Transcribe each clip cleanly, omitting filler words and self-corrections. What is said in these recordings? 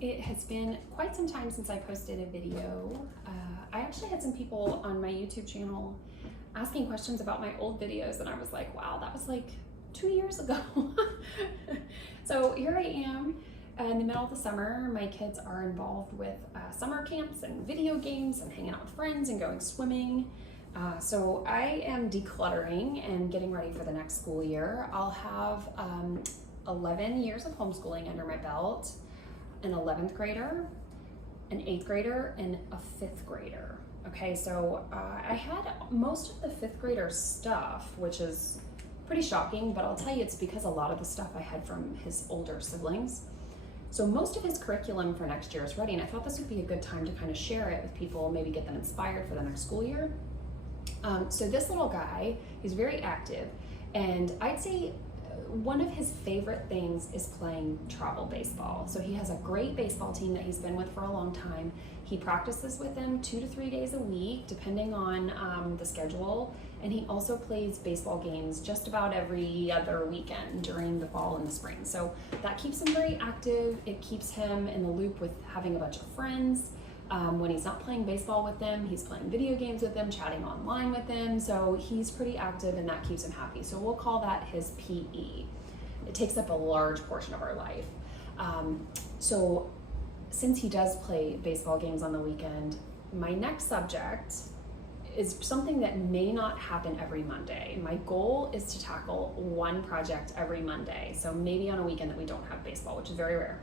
It has been quite some time since I posted a video. I actually had some people on my YouTube channel asking questions about my old videos, and I was like, wow, that was like 2 years ago. So here I am in the middle of the summer. My kids are involved with summer camps and video games and hanging out with friends and going swimming. So I am decluttering and getting ready for the next school year. I'll have 11 years of homeschooling under my belt, an 11th grader, an 8th grader, and a 5th grader. Okay, so I had most of the 5th grader stuff, which is pretty shocking, but I'll tell you it's because a lot of the stuff I had from his older siblings. So most of his curriculum for next year is ready, and I thought this would be a good time to kind of share it with people, maybe get them inspired for the next school year. So this little guy, he's very active, and I'd say one of his favorite things is playing travel baseball. So he has a great baseball team that he's been with for a long time. He practices with them 2 to 3 days a week, depending on the schedule. And he also plays baseball games just about every other weekend during the fall and the spring. So that keeps him very active. It keeps him in the loop with having a bunch of friends. When he's not playing baseball with them, he's playing video games with them, chatting online with them. So he's pretty active, and that keeps him happy. So we'll call that his PE. It takes up a large portion of our life. So since he does play baseball games on the weekend, my next subject is something that may not happen every Monday. My goal is to tackle one project every Monday. So maybe on a weekend that we don't have baseball, which is very rare.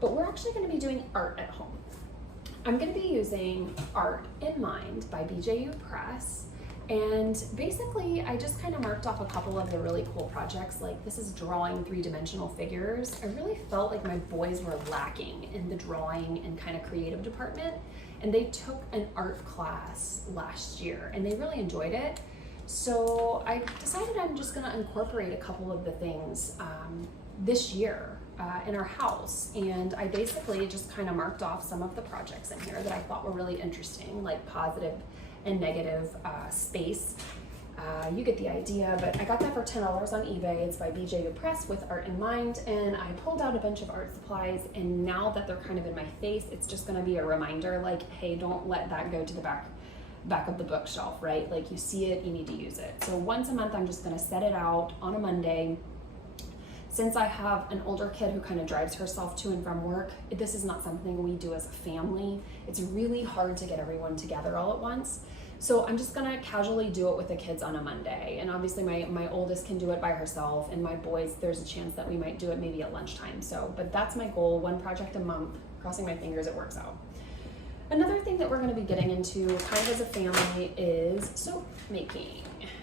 But we're actually going to be doing art at home. I'm going to be using Art in Mind by BJU Press, and basically I just kind of marked off a couple of the really cool projects. Like, this is drawing 3-dimensional figures. I really felt like my boys were lacking in the drawing and kind of creative department, and they took an art class last year and they really enjoyed it. So I decided I'm just going to incorporate a couple of the things this year in our house, and I basically just kind of marked off some of the projects in here that I thought were really interesting, like positive and negative space. You get the idea, but I got that for $10 on eBay. It's by BJU Press with Art in Mind, and I pulled out a bunch of art supplies, and now that they're kind of in my face, it's just going to be a reminder, like, hey, don't let that go to the back of the bookshelf, right? Like, you see it, you need to use it. So once a month, I'm just going to set it out on a Monday. Since I have an older kid who kind of drives herself to and from work, this is not something we do as a family. It's really hard to get everyone together all at once. So I'm just gonna casually do it with the kids on a Monday. And obviously my oldest can do it by herself, and my boys, there's a chance that we might do it maybe at lunchtime. So, but that's my goal, one project a month, crossing my fingers it works out. Another thing that we're gonna be getting into kind of as a family is soap making.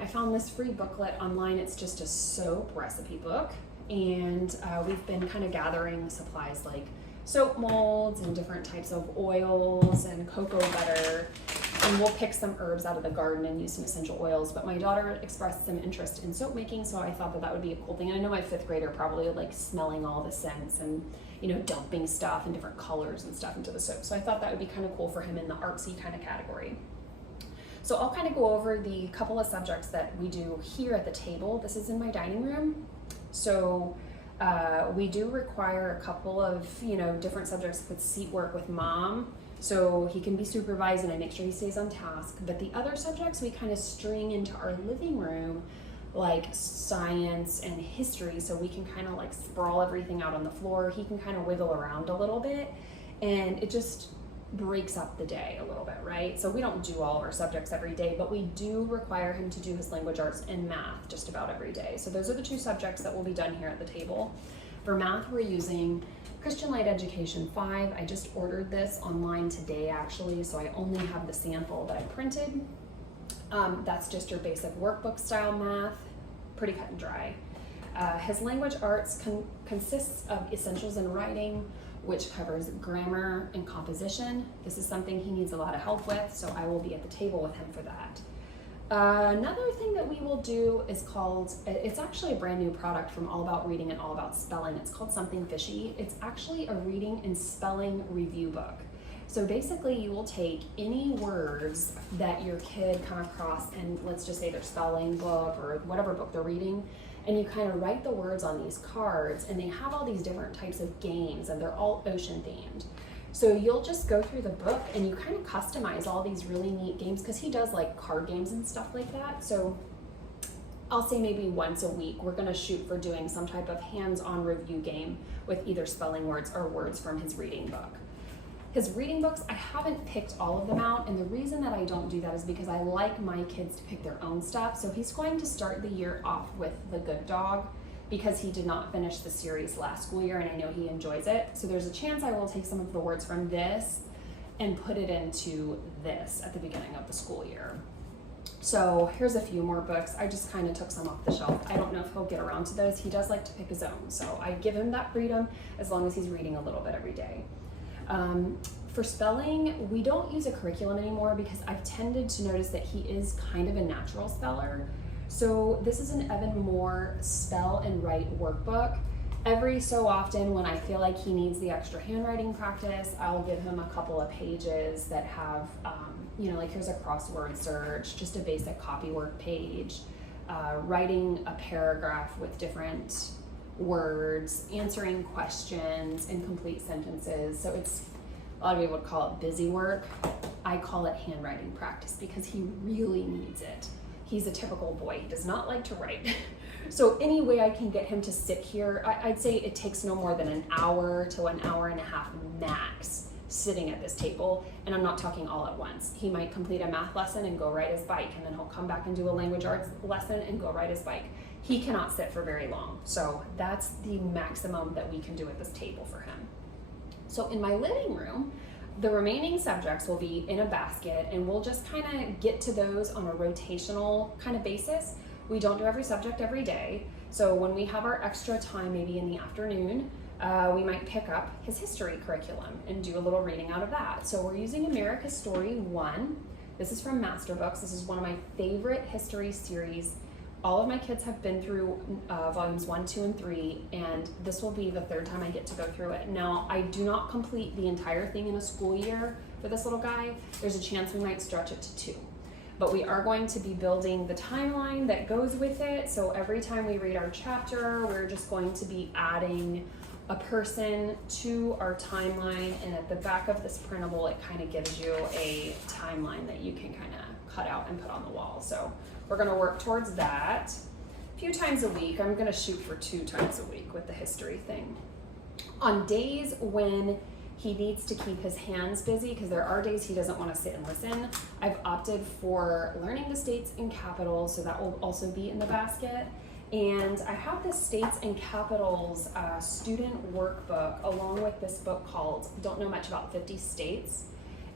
I found this free booklet online. It's just a soap recipe book. And we've been kind of gathering supplies like soap molds and different types of oils and cocoa butter, and we'll pick some herbs out of the garden and use some essential oils. But my daughter expressed some interest in soap making, so I thought that that would be a cool thing. And I know my 5th grader probably like smelling all the scents and, you know, dumping stuff in different colors and stuff into the soap. So I thought that would be kind of cool for him in the artsy kind of category. So I'll kind of go over the couple of subjects that we do here at the table. This is in my dining room. So we do require a couple of, you know, different subjects with seat work with mom, so he can be supervised and I make sure he stays on task. But the other subjects we kind of string into our living room, like science and history, so we can kind of like sprawl everything out on the floor. He can kind of wiggle around a little bit, and it just breaks up the day a little bit, right? So we don't do all of our subjects every day, but we do require him to do his language arts and math just about every day. So those are the 2 subjects that will be done here at the table. For math, we're using Christian Light Education 5. I just ordered this online today, actually, so I only have the sample that I printed. That's just your basic workbook style math, pretty cut and dry. His language arts consists of essentials in writing, which covers grammar and composition. This is something he needs a lot of help with, so I will be at the table with him for that. Another thing that we will do is called, it's actually a brand new product from All About Reading and All About Spelling. It's called Something Fishy. It's actually a reading and spelling review book. So basically you will take any words that your kid come across, and let's just say their spelling book or whatever book they're reading, and you kind of write the words on these cards, and they have all these different types of games, and they're all ocean themed. So you'll just go through the book and you kind of customize all these really neat games, because he does like card games and stuff like that. So I'll say maybe once a week we're going to shoot for doing some type of hands-on review game with either spelling words or words from his reading book. His reading books, I haven't picked all of them out, and the reason that I don't do that is because I like my kids to pick their own stuff. So he's going to start the year off with The Good Dog, because he did not finish the series last school year, and I know he enjoys it. So there's a chance I will take some of the words from this and put it into this at the beginning of the school year. So here's a few more books. I just kind of took some off the shelf. I don't know if he'll get around to those. He does like to pick his own, so I give him that freedom as long as he's reading a little bit every day. For spelling, we don't use a curriculum anymore because I've tended to notice that he is kind of a natural speller. So this is an Evan Moore Spell and Write workbook. Every so often when I feel like he needs the extra handwriting practice, I'll give him a couple of pages that have, like here's a crossword search, just a basic copywork page, writing a paragraph with different words, answering questions in complete sentences. So it's, a lot of people would call it busy work. I call it handwriting practice because he really needs it. He's a typical boy. He does not like to write. So any way I can get him to sit here, I'd say it takes no more than an hour to an hour and a half max sitting at this table. And I'm not talking all at once. He might complete a math lesson and go ride his bike, and then he'll come back and do a language arts lesson and go ride his bike. He cannot sit for very long. So that's the maximum that we can do at this table for him. So in my living room, the remaining subjects will be in a basket, and we'll just kind of get to those on a rotational kind of basis. We don't do every subject every day. So when we have our extra time, maybe in the afternoon, we might pick up his history curriculum and do a little reading out of that. So we're using America's Story 1. This is from Master Books. This is one of my favorite history series. All of my kids have been through volumes 1, 2, and 3, and this will be the third time I get to go through it. Now, I do not complete the entire thing in a school year for this little guy. There's a chance we might stretch it to 2. But we are going to be building the timeline that goes with it. So every time we read our chapter, we're just going to be adding a person to our timeline, and at the back of this printable, it kind of gives you a timeline that you can kind of cut out and put on the wall. So we're going to work towards that a few times a week. I'm going to shoot for 2 times a week with the history thing. On days when he needs to keep his hands busy, because there are days he doesn't want to sit and listen, I've opted for learning the states and capitals, so that will also be in the basket. And I have the States and Capitals student workbook along with this book called Don't Know Much About 50 States.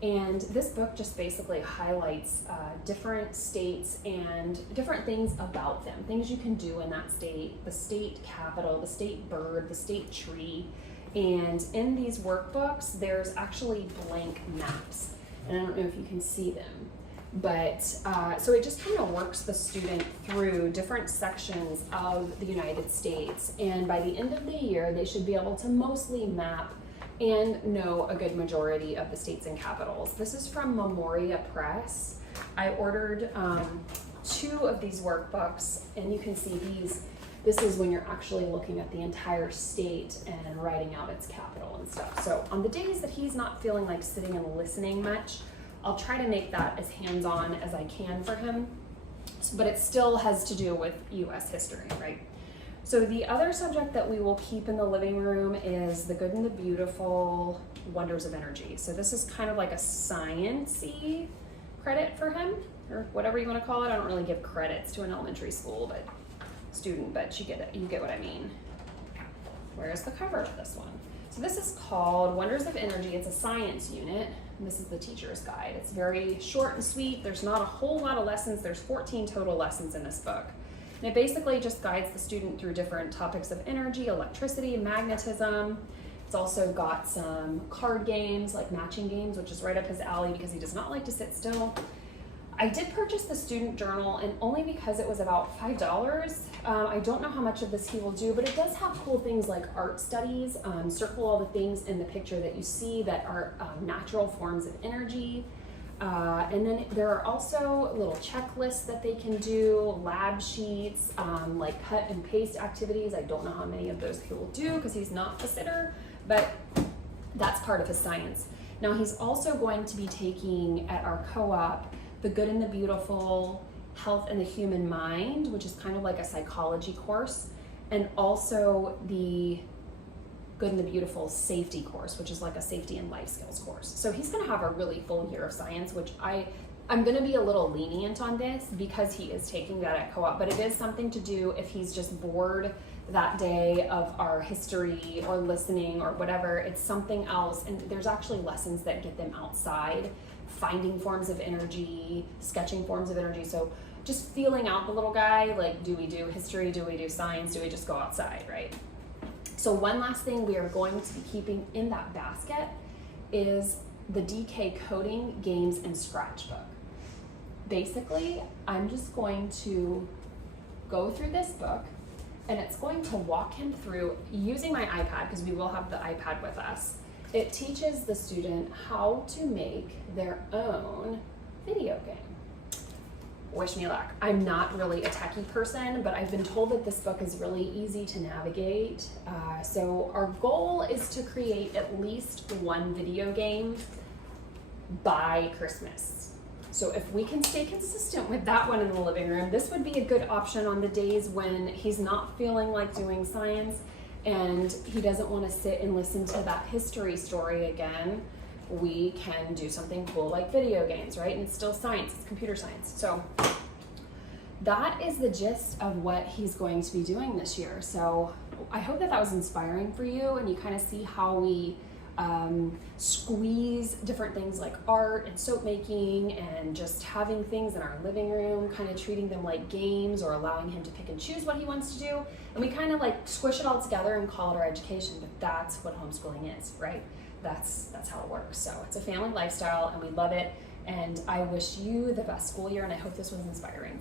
And this book just basically highlights different states and different things about them, things you can do in that state, the state capital, the state bird, the state tree. And in these workbooks, there's actually blank maps. And I don't know if you can see them. But so it just kind of works the student through different sections of the United States. And by the end of the year, they should be able to mostly map and know a good majority of the states and capitals. This is from Memoria Press. I ordered 2 of these workbooks, and you can see these. This is when you're actually looking at the entire state and writing out its capital and stuff. So on the days that he's not feeling like sitting and listening much, I'll try to make that as hands-on as I can for him, but it still has to do with U.S. history, right? So the other subject that we will keep in the living room is The Good and the Beautiful, Wonders of Energy. So this is kind of like a science-y credit for him, or whatever you want to call it. I don't really give credits to an elementary school student, but you get what I mean. Where's the cover of this one? So this is called Wonders of Energy. It's a science unit, and this is the teacher's guide. It's very short and sweet. There's not a whole lot of lessons. There's 14 total lessons in this book. And it basically just guides the student through different topics of energy, electricity, magnetism. It's also got some card games, like matching games, which is right up his alley because he does not like to sit still. I did purchase the student journal, and only because it was about $5. I don't know how much of this he will do, but it does have cool things like art studies. Circle all the things in the picture that you see that are natural forms of energy. And then there are also little checklists that they can do, lab sheets, like cut and paste activities. I don't know how many of those he will do because he's not a sitter, but that's part of his science. Now he's also going to be taking at our co-op The Good and the Beautiful, Health and the Human Mind, which is kind of like a psychology course, and also the Good and the Beautiful Safety course, which is like a safety and life skills course. So he's gonna have a really full year of science, which I'm gonna be a little lenient on this because he is taking that at co-op, but it is something to do if he's just bored that day of our history or listening or whatever. It's something else, and there's actually lessons that get them outside, finding forms of energy, sketching forms of energy. So just feeling out the little guy, like, do we do history, do we do science, do we just go outside, right? So one last thing we are going to be keeping in that basket is the DK coding, games, and scratch book. Basically, I'm just going to go through this book, and it's going to walk him through using my iPad, because we will have the iPad with us. It teaches the student how to make their own video game. Wish me luck. I'm not really a techie person, but I've been told that this book is really easy to navigate. So our goal is to create at least one video game by Christmas. So if we can stay consistent with that one in the living room, this would be a good option on the days when he's not feeling like doing science and he doesn't want to sit and listen to that history story again. We can do something cool like video games, right? And it's still science, it's computer science. So that is the gist of what he's going to be doing this year. So I hope that was inspiring for you, and you kind of see how we squeeze different things like art and soap making and just having things in our living room, kind of treating them like games or allowing him to pick and choose what he wants to do. And we kind of like squish it all together and call it our education, but that's what homeschooling is, right? That's how it works. So it's a family lifestyle and we love it. And I wish you the best school year, and I hope this was inspiring.